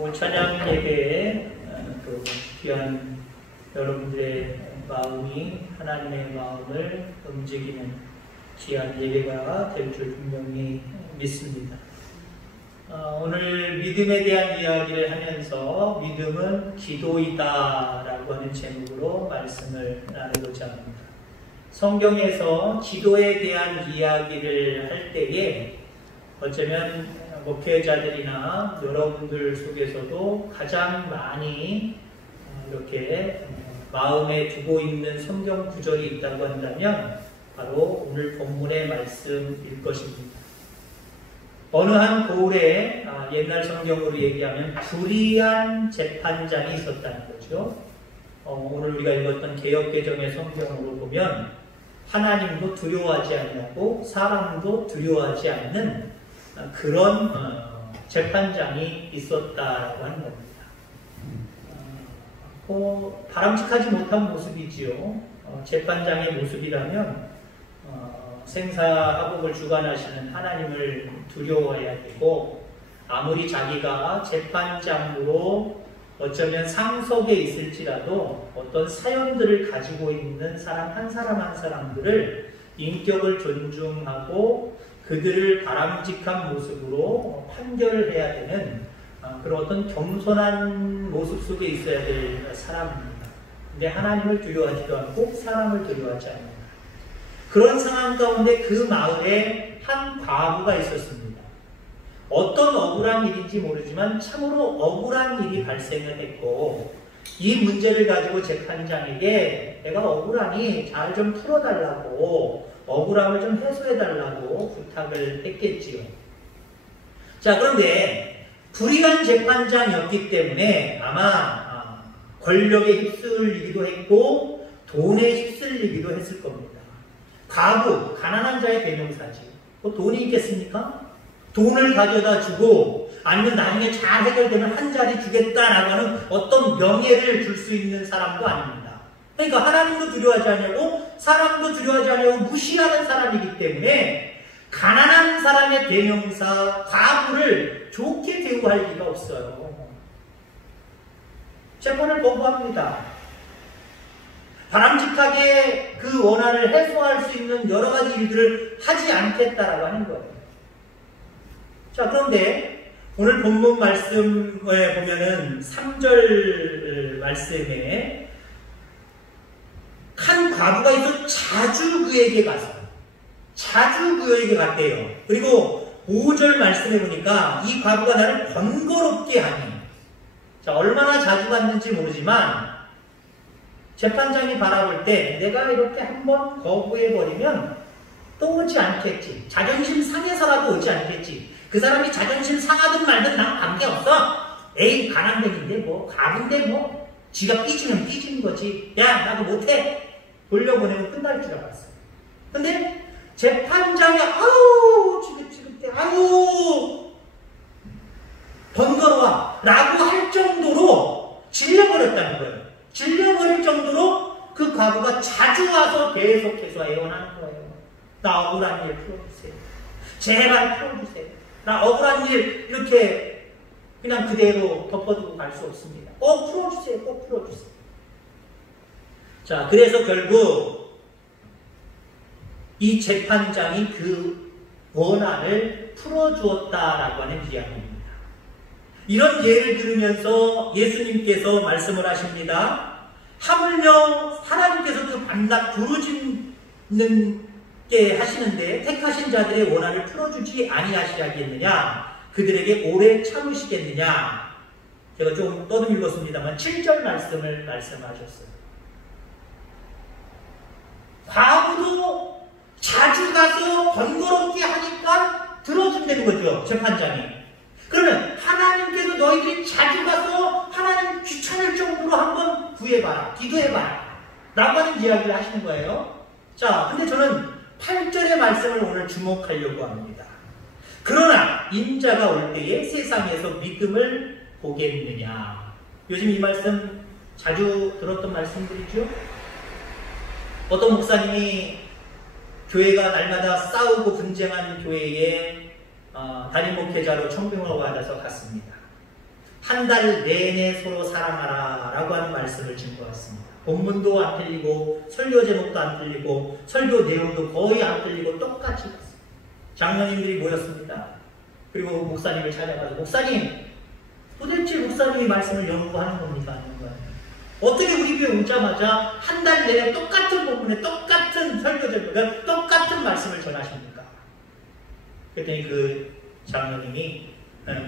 오늘 찬양 예배에 또 귀한 여러분들의 마음이 하나님의 마음을 움직이는 귀한 예배가 될 줄 분명히 믿습니다. 오늘 믿음에 대한 이야기를 하면서 믿음은 기도이다 라고 하는 제목으로 말씀을 나누고자 합니다. 성경에서 기도에 대한 이야기를 할 때에 어쩌면 목회자들이나 여러분들 속에서도 가장 많이 이렇게 마음에 두고 있는 성경 구절이 있다고 한다면 바로 오늘 본문의 말씀일 것입니다. 어느 한 고을에 옛날 성경으로 얘기하면 불의한 재판장이 있었다는 거죠. 오늘 우리가 읽었던 개역개정의 성경으로 보면 하나님도 두려워하지 않냐고 사람도 두려워하지 않는 그런 재판장이 있었다라고 하는 겁니다. 바람직하지 못한 모습이지요. 재판장의 모습이라면 생사화복을 주관하시는 하나님을 두려워해야 되고, 아무리 자기가 재판장으로 어쩌면 상석에 있을지라도 어떤 사연들을 가지고 있는 사람 한 사람 한 사람들을 인격을 존중하고 그들을 바람직한 모습으로 판결을 해야 되는 그런 어떤 겸손한 모습 속에 있어야 될 사람입니다. 근데 하나님을 두려워하지도 않고 사람을 두려워하지 않는다. 그런 상황 가운데 그 마을에 한 과부가 있었습니다. 어떤 억울한 일인지 모르지만 참으로 억울한 일이 발생을 했고, 이 문제를 가지고 재판장에게 내가 억울하니 잘 좀 풀어달라고, 억울함을 좀 해소해달라고 부탁을 했겠지요. 자, 그런데 불의한 재판장이었기 때문에 아마 권력에 휩쓸리기도 했고 돈에 휩쓸리기도 했을 겁니다. 과부, 가난한 자의 대명사지. 돈이 있겠습니까? 돈을 가져다 주고 아니면 나중에 잘 해결되면 한 자리 주겠다라고 하는 어떤 명예를 줄 수 있는 사람도 아닙니다. 그러니까 하나님도 두려워하지 않냐고 사람도 두려워하지 않냐고 무시하는 사람이기 때문에 가난한 사람의 대명사 과부를 좋게 대우할 리가 없어요. 재판을 거부합니다. 바람직하게 그 원한을 해소할 수 있는 여러 가지 일들을 하지 않겠다라고 하는 거예요. 자, 그런데 오늘 본문 말씀에 보면은 3절 말씀에 한 과부가 있어 자주 그에게 갔대요. 그리고 5절 말씀해 보니까 이 과부가 나를 번거롭게 하니, 자, 얼마나 자주 갔는지 모르지만 재판장이 바라볼 때 내가 이렇게 한번 거부해버리면 또 오지 않겠지. 자존심 상해서라도 오지 않겠지. 그 사람이 자존심 상하든 말든 난 관계없어. 에이, 가난뱅인데 뭐, 가분데 뭐, 지가 삐지면 삐지는 거지. 야, 나도 못해. 돌려보내면 끝날 줄 알았어요. 근데 재판장이 아우 지긋지긋해, 아우 번거로워 라고 할 정도로 질려버렸다는 거예요. 질려버릴 정도로 그 과부가 자주 와서 계속해서 애원하는 거예요. 나 억울한 일 풀어주세요. 제발 풀어주세요. 나 억울한 일 이렇게 그냥 그대로 덮어두고 갈 수 없습니다. 꼭 풀어주세요. 꼭 풀어주세요. 자, 그래서 결국 이 재판장이 그 원한을 풀어주었다라고 하는 이야기입니다. 이런 예를 들으면서 예수님께서 말씀을 하십니다. 하물며 하나님께서 그 반납 부르짖는 게 하시는데 택하신 자들의 원한을 풀어주지 아니하시겠느냐? 그들에게 오래 참으시겠느냐? 제가 좀 떠듬읽었습니다만 7절 말씀을 말씀하셨어요. 과부도 자주 가서 번거롭게 하니까 들어준다는 거죠, 재판장이. 그러면 하나님께서 너희들이 자주 가서 하나님 귀찮을 정도로 한번 구해봐라, 기도해봐라 라고 하는 이야기를 하시는 거예요. 자, 근데 저는 8절의 말씀을 오늘 주목하려고 합니다. 그러나 인자가 올 때에 세상에서 믿음을 보겠느냐. 요즘 이 말씀 자주 들었던 말씀들이죠. 어떤 목사님이 교회가 날마다 싸우고 분쟁하는 교회에 담임 목회자로 청빙을 받아서 갔습니다. 한 달 내내 서로 사랑하라 라고 하는 말씀을 준 것 같습니다. 본문도 안 틀리고 설교 제목도 안 틀리고 설교 내용도 거의 안 틀리고 똑같이 갔습니다. 장로님들이 모였습니다. 그리고 목사님을 찾아가서 목사님, 도대체 목사님이 말씀을 연구하는 겁니까? 아닌 거예요? 어떻게 우리 교회 오자마자 한 달 내내 똑같은 본문에 똑같은 설교 제목에 똑같은 말씀을 전하십니까? 그랬더니 그 장로님이,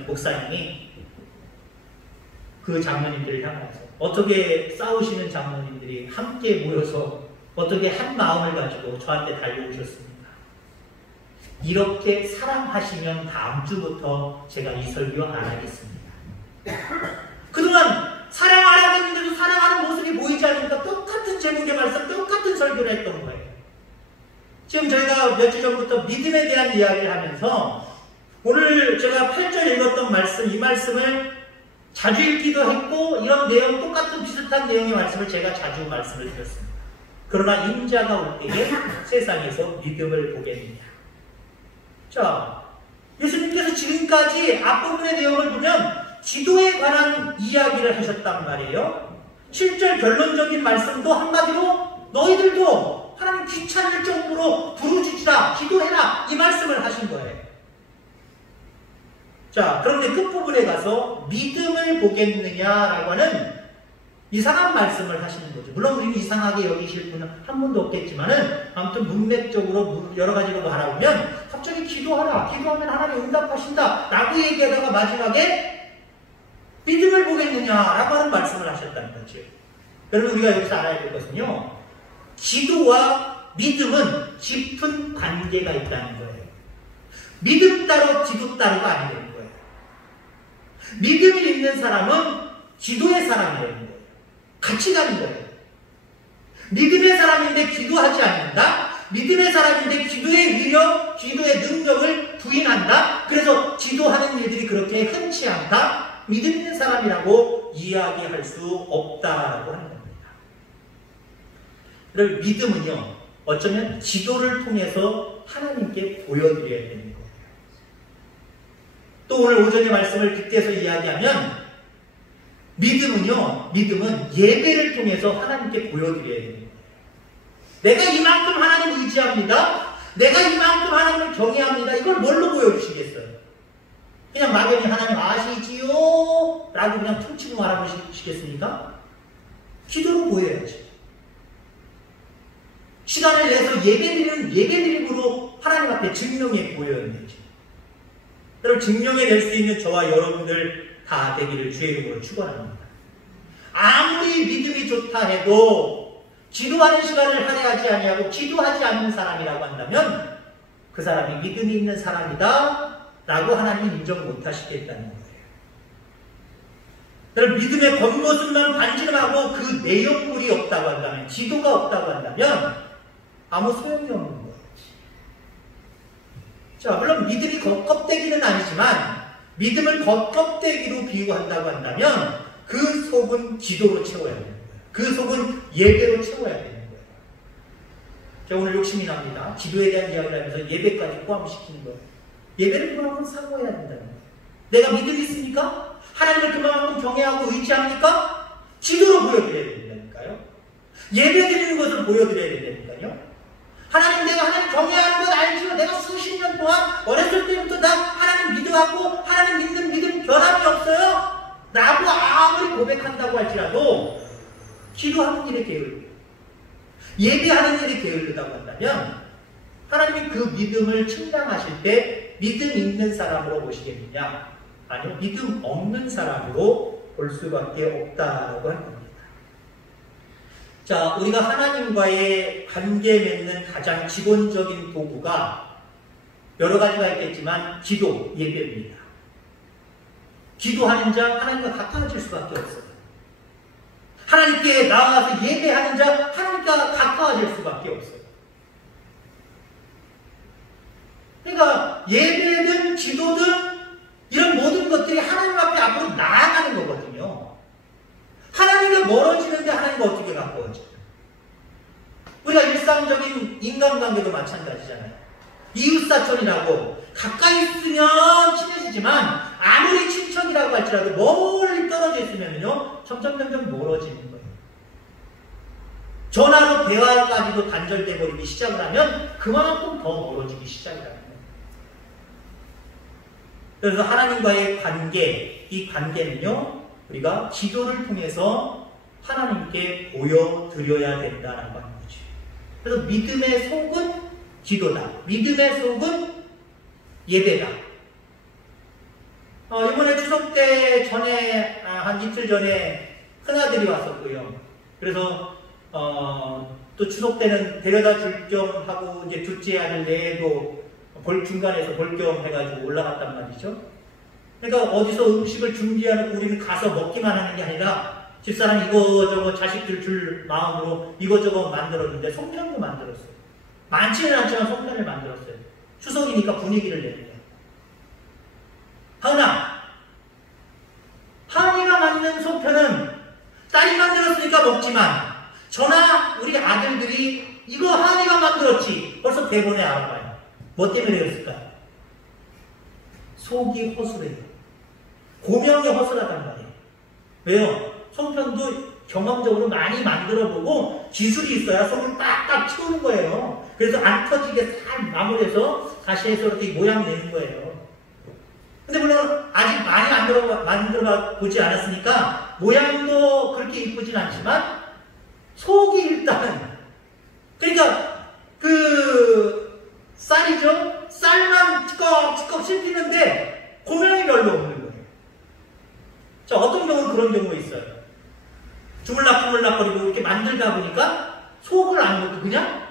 목사님이 그 장로님들을 향해서 어떻게 싸우시는 장로님들이 함께 모여서 어떻게 한 마음을 가지고 저한테 달려오셨습니까? 이렇게 사랑하시면 다음 주부터 제가 이 설교 안 하겠습니다. 그동안 사랑하라고 했는데도 사랑하는 모습이 보이지 않으니까 똑같은 제목의 말씀, 똑같은 설교를 했던 거예요. 지금 저희가 며칠 전부터 믿음에 대한 이야기를 하면서 오늘 제가 8절 읽었던 말씀, 이 말씀을 자주 읽기도 했고 이런 내용, 똑같은 비슷한 내용의 말씀을 제가 자주 말씀을 드렸습니다. 그러나 인자가 올 때에 세상에서 믿음을 보겠느냐. 자, 예수님께서 지금까지 앞부분의 내용을 보면 기도에 관한 이야기를 하셨단 말이에요. 7절 결론적인 말씀도 한마디로 너희들도 하나님 귀찮을 정도로 부르짖으라, 기도해라, 이 말씀을 하신 거예요. 자, 그런데 끝부분에 가서 믿음을 보겠느냐라고 하는 이상한 말씀을 하시는 거죠. 물론 우리는 이상하게 여기실 분은 한 분도 없겠지만은 아무튼 문맥적으로 여러 가지로 바라보면 갑자기 기도하라, 기도하면 하나님 응답하신다 라고 얘기하다가 마지막에 믿음을 보겠느냐라고 하는 말씀을 하셨다는 거죠. 여러분, 우리가 여기서 알아야 될 것은요, 기도와 믿음은 깊은 관계가 있다는 거예요. 믿음 따로 기도 따로가 아니라는 거예요. 믿음이 있는 사람은 기도의 사람이라는 거예요. 같이 가는 거예요. 믿음의 사람인데 기도하지 않는다? 믿음의 사람인데 기도의 위력, 기도의 능력을 부인한다? 그래서 기도하는 일들이 그렇게 흔치 않다? 믿음 있는 사람이라고 이야기할 수 없다라고 하는 겁니다. 그럼 믿음은요, 어쩌면 기도를 통해서 하나님께 보여드려야 되는 거예요. 또 오늘 오전의 말씀을 빗대서 이야기하면 믿음은 예배를 통해서 하나님께 보여드려야 되는 거예요. 내가 이만큼 하나님을 의지합니다. 내가 이만큼 하나님을 경외합니다. 이걸 뭘로 보여주시겠어요? 그냥 막연히 하나님 아시지요? 라고 그냥 퉁치고 말하시겠습니까? 기도로 보여야지. 시간을 내서 예배드림으로 하나님 앞에 증명해 보여야 되지. 여러분, 증명해 낼 수 있는 저와 여러분들 다 되기를 주의 이름으로 축원합니다. 아무리 믿음이 좋다 해도 기도하는 시간을 할애하지 아니하고 기도하지 않는 사람이라고 한다면 그 사람이 믿음이 있는 사람이다 라고 하나님은 인정 못하시겠다는 거예요. 여러분, 믿음의 겉모습만 반지름하고 그 내용물이 없다고 한다면, 기도가 없다고 한다면 아무 소용이 없는 거예요. 자, 물론 믿음이 겉껍데기는 아니지만 믿음을 겉껍데기로 비유한다고 한다면 그 속은 기도로 채워야 되는 거예요. 그 속은 예배로 채워야 되는 거예요. 자, 오늘 욕심이 납니다. 기도에 대한 이야기를 하면서 예배까지 포함시키는 거예요. 예배를 그만큼 사모해야 된다는 거예요. 내가 믿음이 있습니까? 하나님을 그만큼 경외하고 의지합니까? 기도로 보여드려야 된다니까요. 예배 드리는 것을 보여드려야 된다니까요. 하나님, 내가 하나님 경외하는 건 알지만 내가 수십 년 동안 어렸을 때부터 나 하나님 믿어갖고 하나님 믿는 믿음 변함이 없어요 라고 아무리 고백한다고 할지라도 기도하는 일에 게을러, 예배하는 일에 게을르다고 한다면 하나님이 그 믿음을 측량하실 때 믿음 있는 사람으로 보시겠느냐? 아니요, 믿음 없는 사람으로 볼 수밖에 없다라고 하는 겁니다. 자, 우리가 하나님과의 관계 맺는 가장 기본적인 도구가 여러 가지가 있겠지만 기도, 예배입니다. 기도하는 자 하나님과 가까워질 수밖에 없어요. 하나님께 나아가서 예배하는 자 하나님과 가까워질 수밖에 없어요. 그러니까 예배든 기도든 이런 모든 것들이 하나님 앞에 앞으로 나아가는 거거든요. 하나님과 멀어지는데 하나님과 어떻게 가까워져요? 우리가 일상적인 인간관계도 마찬가지잖아요. 이웃사촌이라고 가까이 있으면 친해지지만 아무리 친척이라고 할지라도 멀리 떨어져 있으면요, 점점 멀어지는 거예요. 전화로 대화까지도 단절돼 버리기 시작을 하면 그만큼 더 멀어지기 시작을 합니다. 그래서 하나님과의 관계, 이 관계는요, 우리가 기도를 통해서 하나님께 보여드려야 된다는 거죠. 그래서 믿음의 속은 기도다. 믿음의 속은 예배다. 이번에 추석 때 전에, 한 이틀 전에 큰아들이 왔었고요. 그래서, 또 추석 때는 데려다 줄 겸 하고, 이제 둘째 아들 내에도 중간에서 볼 겸 해가지고 올라갔단 말이죠. 그러니까 어디서 음식을 준비하고 우리는 가서 먹기만 하는 게 아니라 집사람 이거저거 자식들 줄 마음으로 이거저거 만들었는데 송편도 만들었어요. 많지는 않지만 송편을 만들었어요. 추석이니까 분위기를 내는데. 하은이가 만든 송편은 딸이 만들었으니까 먹지만 저나 우리 아들들이 이거 하은이가 만들었지 벌써 대본에 알아봐요. 뭐 때문에 그랬을까요? 속이 허술해요. 고명이 허술하단 말이에요. 왜요? 송편도 경험적으로 많이 만들어보고 기술이 있어야 속을 딱딱 채우는 거예요. 그래서 안 터지게 잘 마무리해서 다시 해서 이렇게 모양 내는 거예요. 근데 물론 아직 많이 만들어 보지 않았으니까 모양도 그렇게 이쁘진 않지만 속이 일단, 그러니까 쌀이죠? 쌀만 찌꺽찌꺽 씹히는데 고명이 별로 없는 거예요. 자, 어떤 경우는 그런 경우가 있어요. 주물락주물락거리고 이렇게 만들다 보니까 속을 안 먹고 그냥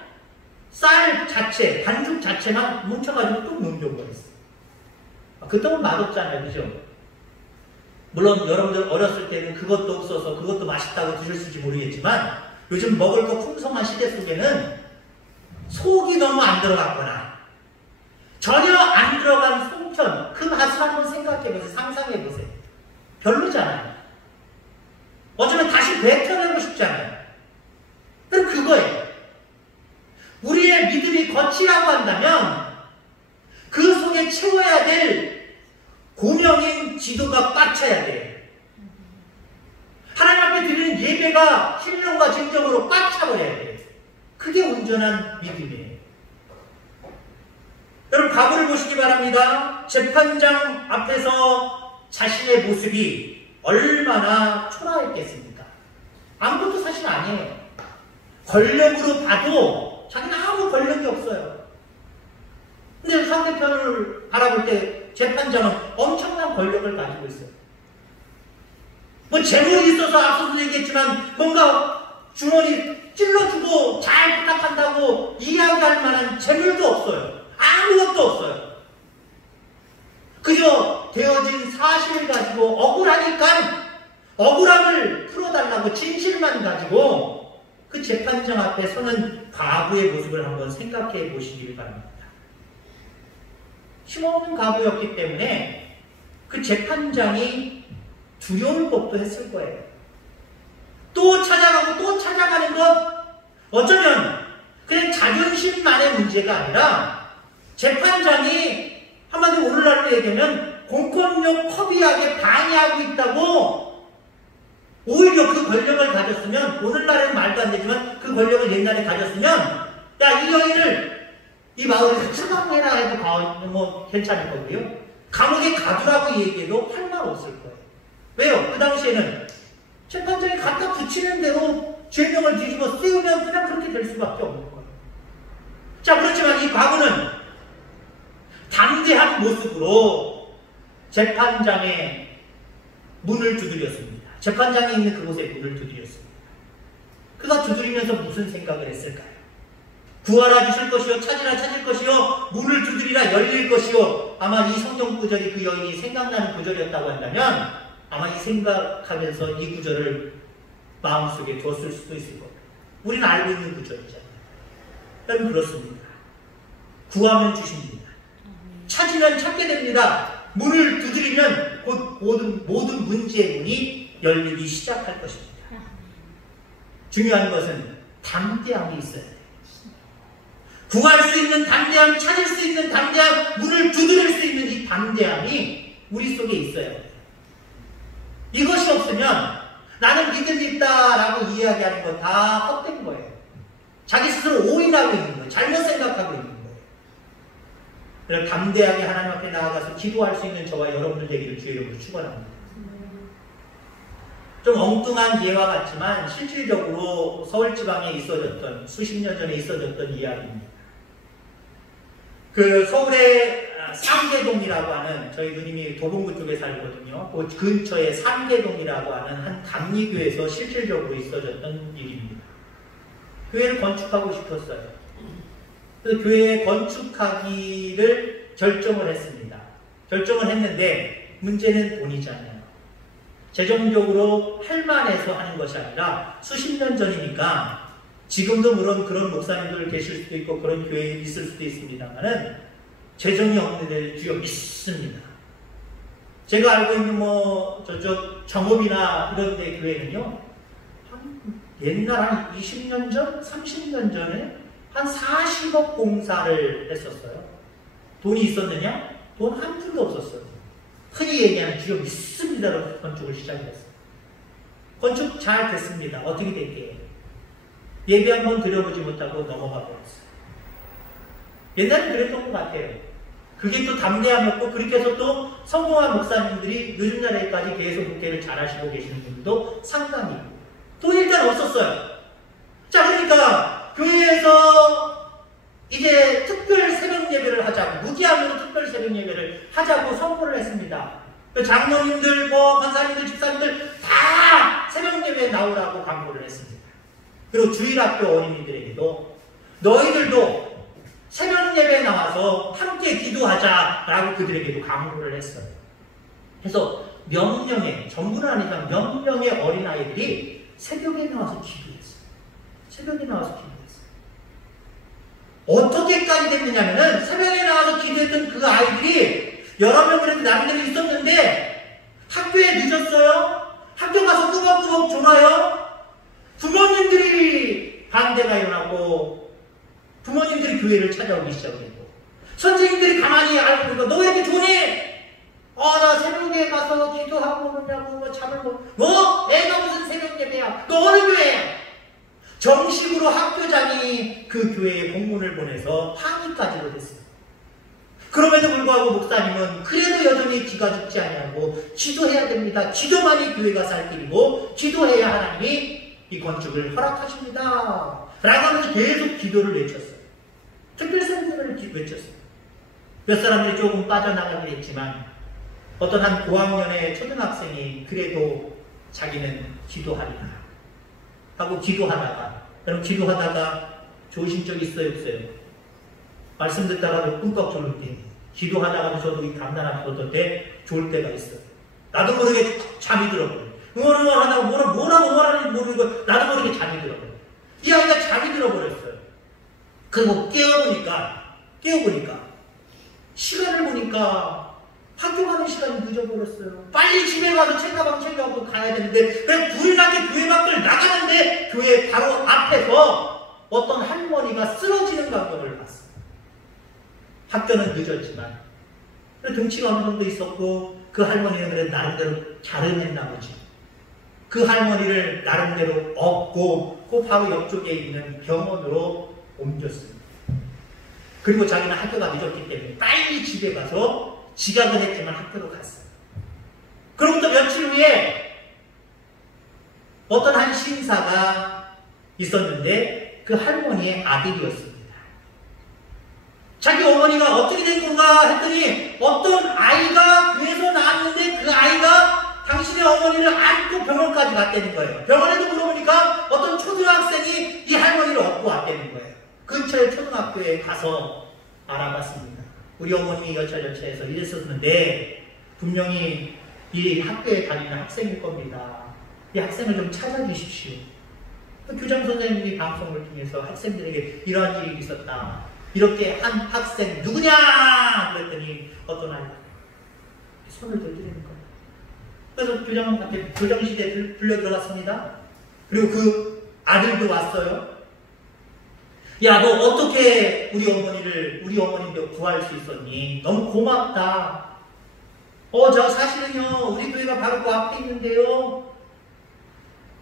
쌀 자체, 반죽 자체만 뭉쳐가지고 뚝 넣은 경우가 있어요. 그때는 맛없잖아요. 그죠? 물론 여러분들 어렸을 때는 그것도 없어서 그것도 맛있다고 드셨을지 모르겠지만 요즘 먹을 거 풍성한 시대 속에는 속이 너무 안 들어갔거나 전혀 안 들어간 송편, 그 맛을 한번 생각해보세요. 상상해보세요. 별로잖아요. 어쩌면 다시 뱉어내고 싶잖아요. 그럼 그거예요. 우리의 믿음이 거치라고 한다면 그 속에 채워야 될 고명인 기도가 꽉차야 돼요. 하나님 앞에 드리는 예배가 신령과 진정으로 꽉 차버려야 돼요. 그게 온전한 믿음이에요. 여러분, 과거를 보시기 바랍니다. 재판장 앞에서 자신의 모습이 얼마나 초라했겠습니까? 아무것도 사실 아니에요. 권력으로 봐도 자기는 아무 권력이 없어요. 근데 상대편을 바라볼 때 재판장은 엄청난 권력을 가지고 있어요. 뭐 재물이 있어서 앞서도 얘기했지만 뭔가 주머니 찔러주고 잘 부탁한다고 이야기할 만한 재물도 없어요. 아무것도 없어요. 그저 되어진 사실을 가지고 억울하니까 억울함을 풀어달라고 진실만 가지고 그 재판장 앞에 서는 과부의 모습을 한번 생각해 보시기 바랍니다. 힘없는 과부였기 때문에 그 재판장이 두려울 법도 했을 거예요. 또 찾아가고 또 찾아가는 것, 어쩌면 그냥 자존심만의 문제가 아니라 재판장이 한마디로 오늘날로 얘기하면 공권력 허비하게 방해하고 있다고, 오히려 그 권력을 가졌으면, 오늘날에는 말도 안 되지만 그 권력을 옛날에 가졌으면 야, 이 여인을 이 마을에서 추방해라 해도 뭐 괜찮을 거고요. 감옥에 가두라고 얘기해도 할 말 없을 거예요. 왜요? 그 당시에는 재판장이 갖다 붙이는 대로 죄명을 뒤집어 쓰우면 그냥 그렇게 될 수밖에 없는 거예요. 자, 그렇지만 이 과부는 담대한 모습으로 재판장의 문을 두드렸습니다. 재판장이 있는 그곳에 문을 두드렸습니다. 그가 두드리면서 무슨 생각을 했을까요? 구하라 주실 것이요, 찾으라 찾을 것이요, 문을 두드리라 열릴 것이요. 아마 이 성경 구절이 그 여인이 생각나는 구절이었다고 한다면 아마 이 생각하면서 이 구절을 마음속에 뒀을 수도 있을 겁니다. 우리는 알고 있는 구절이잖아요. 여러분, 그렇습니다. 구하면 주십니다. 찾으면 찾게 됩니다. 문을 두드리면 곧 모든 문제의 문이 열리기 시작할 것입니다. 중요한 것은 담대함이 있어야 돼요. 구할 수 있는 담대함, 찾을 수 있는 담대함, 문을 두드릴 수 있는 이 담대함이 우리 속에 있어야 돼요. 이것이 없으면 없으면 나는 믿음이 있다라고 이야기하는 건 다 헛된 거예요. 자기 스스로 오인하고 있는 거예요. 잘못 생각하고 있는 거예요. 그래서 담대하게 하나님 앞에 나아가서 기도할 수 있는 저와 여러분들 되기를 주의 이름으로 축원합니다. 좀 엉뚱한 예와 같지만 실질적으로 서울지방에 있어졌던, 수십 년 전에 있어졌던 이야기입니다. 그 서울의 상계동이라고 하는, 저희 누님이 도봉구 쪽에 살거든요. 그 근처에 상계동이라고 하는 한 감리교에서 실질적으로 있어졌던 일입니다. 교회를 건축하고 싶었어요. 그래서 교회 건축하기를 결정을 했습니다. 결정을 했는데 문제는 돈이잖아요. 재정적으로 할만해서 하는 것이 아니라 수십 년 전이니까, 지금도 물론 그런 목사님들 계실 수도 있고 그런 교회에 있을 수도 있습니다만은 재정이 없는 데를 주여 믿습니다. 제가 알고 있는 저쪽 정읍이나 이런 데 교회는요, 옛날 한 20년 전, 30년 전에 한 40억 공사를 했었어요. 돈이 있었느냐? 돈 한 푼도 없었어요. 흔히 얘기하는 주여 믿습니다로 건축을 시작했어요. 건축 잘 됐습니다. 어떻게 됐게요? 예배 한번 드려보지 못하고 넘어가 버렸어요. 옛날에 그랬던 것 같아요. 그게 또 담대함이었고, 그렇게 해서 또 성공한 목사님들이 요즘 날에까지 계속 목회를 잘하시고 계시는 분들도 상당히 있고, 또 일단 없었어요. 자, 그러니까 교회에서 이제 특별 새벽 예배를 하자고, 무기함으로 특별 새벽 예배를 하자고 선포를 했습니다. 장로님들, 권사님들, 집사님들 다 새벽 예배에 나오라고 광고를 했습니다. 그리고 주일학교 어린이들에게도 너희들도 새벽 예배에 나와서 함께 기도하자라고 그들에게도 강요를 했어요. 그래서 몇 명의, 전부는 아니지만 몇 명의 어린아이들이 새벽에 나와서 기도했어요. 새벽에 나와서 기도했어요. 어떻게까지 됐느냐면은 새벽에 나와서 기도했던 그 아이들이 여러 명 그래도 나름대로 있었는데 학교에 늦었어요. 학교 가서 꾸벅꾸벅 졸아요. 부모님들이 반대가 일어나고 부모님들이 교회를 찾아오기 시작했고, 선생님들이 가만히 알고 보니까 너 왜 이렇게 조니? 나 새벽에 가서 기도하고 그러냐고, 잠을 애가 무슨 새벽 예배야? 너 어느 교회야? 정식으로 학교장이 그 교회에 공문을 보내서 항의까지도 했어요. 그럼에도 불구하고 목사님은 그래도 여전히 기가 죽지 아니하고 기도해야 됩니다. 기도만이 교회가 살 길이고 기도해야 하나님이 이 건축을 허락하십니다. 라고 하면서 계속 기도를 외쳤어요. 특별선교를 외쳤어요. 몇 사람들이 조금 빠져나가긴 했지만 어떤 한 고학년의 초등학생이 그래도 자기는 기도하리라 하고 기도하다가, 여러분 기도하다가 좋으신 적 있어요, 없어요? 말씀 듣다가도 꿈쩍 졸을 때, 기도하다가도 저도 이 감난하셨던 때 졸을 때가 있어요. 나도 모르게 잠이 들어버려요. 응원하다가 뭐라고 말하는지 모르고 나도 모르게 잠이 들어버려요. 이 아이가 잠이 들어버렸어요. 그리고 깨어보니까 시간을 보니까 학교 가는 시간이 늦어버렸어요. 빨리 집에 가서 책가방 챙겨갖고 가야 되는데, 그냥 불이 나게 교회 밖을 나가는데 교회 바로 앞에서 어떤 할머니가 쓰러지는 광경을 봤어요. 학교는 늦었지만 등치가 어느 정도 있었고 그 할머니는 그래도 나름대로 잘해냈나 보지. 그 할머니를 나름대로 업고 그 바로 옆쪽에 있는 병원으로 옮겼습니다. 그리고 자기는 학교가 늦었기 때문에 빨리 집에 가서 지각은 했지만 학교로 갔어요. 그로부터 며칠 후에 어떤 한 신사가 있었는데 그 할머니의 아들이었습니다. 자기 어머니가 어떻게 된 건가 했더니 어떤 아이가 교회에서 나왔는데 그 아이가 당신의 어머니를 안고 병원까지 갔다는 거예요. 병원에도 물어보니까 어떤 초등학생이 이 할머니를 업고 왔다는 거예요. 근처의 초등학교에 가서 알아봤습니다. 우리 어머님이 여차여차해서 이랬었는데 분명히 이 학교에 다니는 학생일 겁니다. 이 학생을 좀 찾아주십시오. 그 교장 선생님이 방송을 통해서 학생들에게 이러한 일이 있었다. 이렇게 한 학생 누구냐? 그랬더니 어떤 아이가 손을 들드리는 거예요. 그래서 교장한테 교장실에 불려 들어갔습니다. 그리고 그 아들도 왔어요. 야, 너 어떻게 우리 어머니를 구할 수 있었니? 너무 고맙다. 저 사실은요, 우리 교회가 바로 그 앞에 있는데요.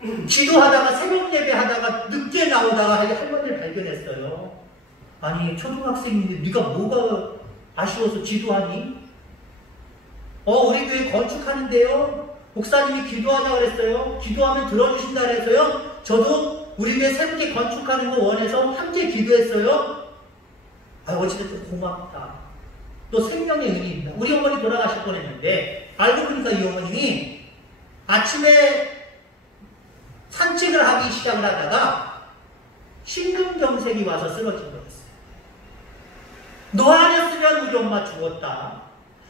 기도하다가 새벽 예배 하다가 늦게 나오다가 할머니를 발견했어요. 아니 초등학생인데 네가 뭐가 아쉬워서 기도하니? 우리 교회 건축하는데요. 목사님이 기도하자 그랬어요. 기도하면 들어주신다 그래서요. 저도 우리 교회 새롭게 건축하는 거 원해서 함께 기도했어요. 어찌됐든 고맙다. 또 생명의 은이 있다. 우리 어머니 돌아가실 뻔했는데 알고 보니까 이 어머님이 아침에 산책을 하기 시작을 하다가 심근경색이 와서 쓰러진 거였어요. 너 아니었으면 우리 엄마 죽었다.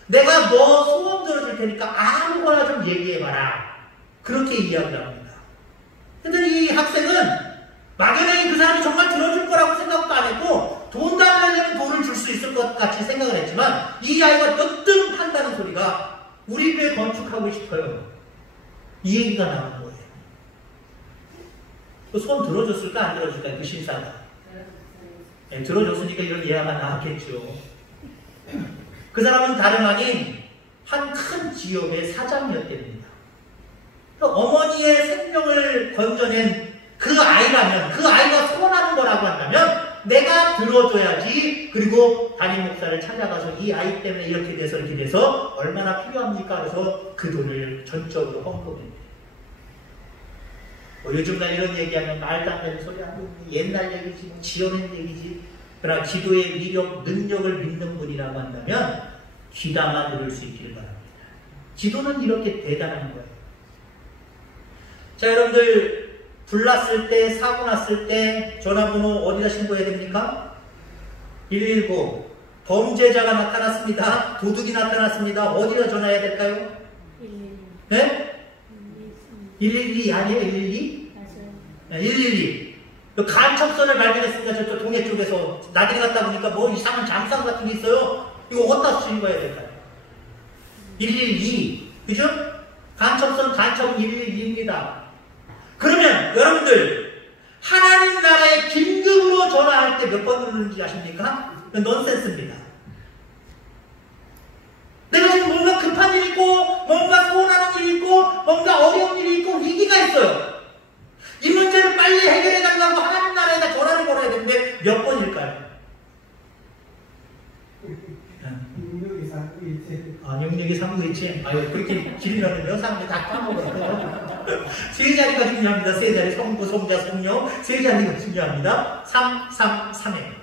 내가 너 소원 들어줄 테니까 아무거나 좀 얘기해봐라. 그렇게 이야기를 합니다. 근데 이 학생은 막연하게 그 사람이 정말 들어줄 거라고 생각도 안 했고 돈 달라면 돈을 줄 수 있을 것 같이 생각을 했지만 이 아이가 뜨끔한다는 소리가 우리 교회 건축하고 싶어요. 이 얘기가 나온 거예요. 그 소원 들어줬을까 안 들어줄까 그 신사가. 네, 들어줬으니까 이런 예화가 나왔겠죠. 그 사람은 다름 아닌 한 큰 기업의 사장이었답니다. 어머니의 생명을 건져낸 그 아이라면 그 아이가 소원하는 거라고 한다면 내가 들어줘야지. 그리고 담임 목사를 찾아가서 이 아이 때문에 이렇게 돼서 얼마나 필요합니까? 그래서 그 돈을 전적으로 헌금했대요. 요즘 날 이런 얘기하면 말도 안 되는 소리 하고 옛날 얘기지 지어낸 얘기지. 그러나 기도의 위력, 능력을 믿는 분이라고 한다면 귀담아 들을 수 있기를 바랍니다. 기도는 이렇게 대단한 거예요. 자, 여러분들 불났을 때, 사고 났을 때 전화번호 어디다 신고해야 됩니까? 119. 범죄자가 나타났습니다. 도둑이 나타났습니다. 어디다 전화해야 될까요? 112. 네? 112 아니에요? 112? 맞아요. 112. 간첩선을 발견했으니까 저쪽 동해 쪽에서 나들이 갔다 보니까 뭐 이상한 잠상 같은 게 있어요. 이거 어디다 신고해야 될까요? 112. 그죠? 간첩선 간첩은 112입니다. 그러면 여러분들 하나님 나라에 긴급으로 전화할 때 몇 번 누르는지 아십니까? 넌센스입니다. 내가 지금 뭔가 급한 일이 있고 뭔가 소원하는 일이 있고 뭔가 어려운 일이 있고 위기가 있어요. 이 문제를 빨리 해결해달라고 하나님 나라에다 전화를 걸어야 되는데 몇 번일까요? 662 391. 아유, 그렇게 길면은요, 사람들이 다 까먹어요. 세 자리가 중요합니다. 세 자리, 성부, 성자, 성녀. 세 자리가 중요합니다. 333에.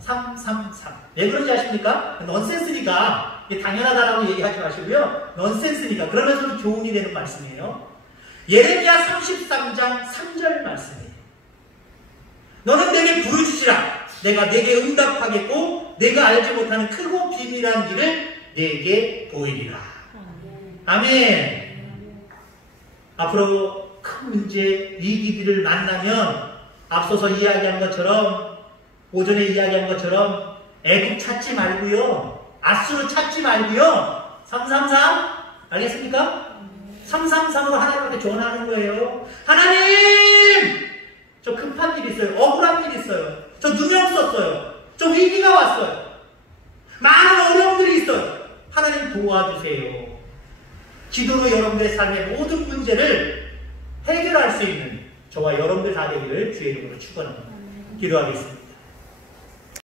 333. 왜 그런지 아십니까? 넌센스니까. 당연하다라고 얘기하지 마시고요. 넌센스니까. 그러면서도 교훈이 되는 말씀이에요. 예레미야 33장 3절 말씀이에요. 너는 내게 부르짖으라. 내가 내게 응답하겠고 내가 알지 못하는 크고 비밀한 일을 내게 보이리라. 아멘. 앞으로 큰 문제, 위기들을 만나면 앞서서 이야기한 것처럼 오전에 이야기한 것처럼 애국 찾지 말고요. 아수르 찾지 말고요. 333 알겠습니까? 333으로 하나님한테 전화하는 거예요. 하나님! 저 급한 일 있어요. 억울한 일 있어요. 저 눈이 없었어요. 저 위기가 왔어요. 많은 어려움들이 있어요. 하나님 도와주세요. 기도로 여러분들의 삶의 모든 문제를 해결할 수 있는 저와 여러분들 다 되기를 주의 이름으로 축원합니다. 기도하겠습니다.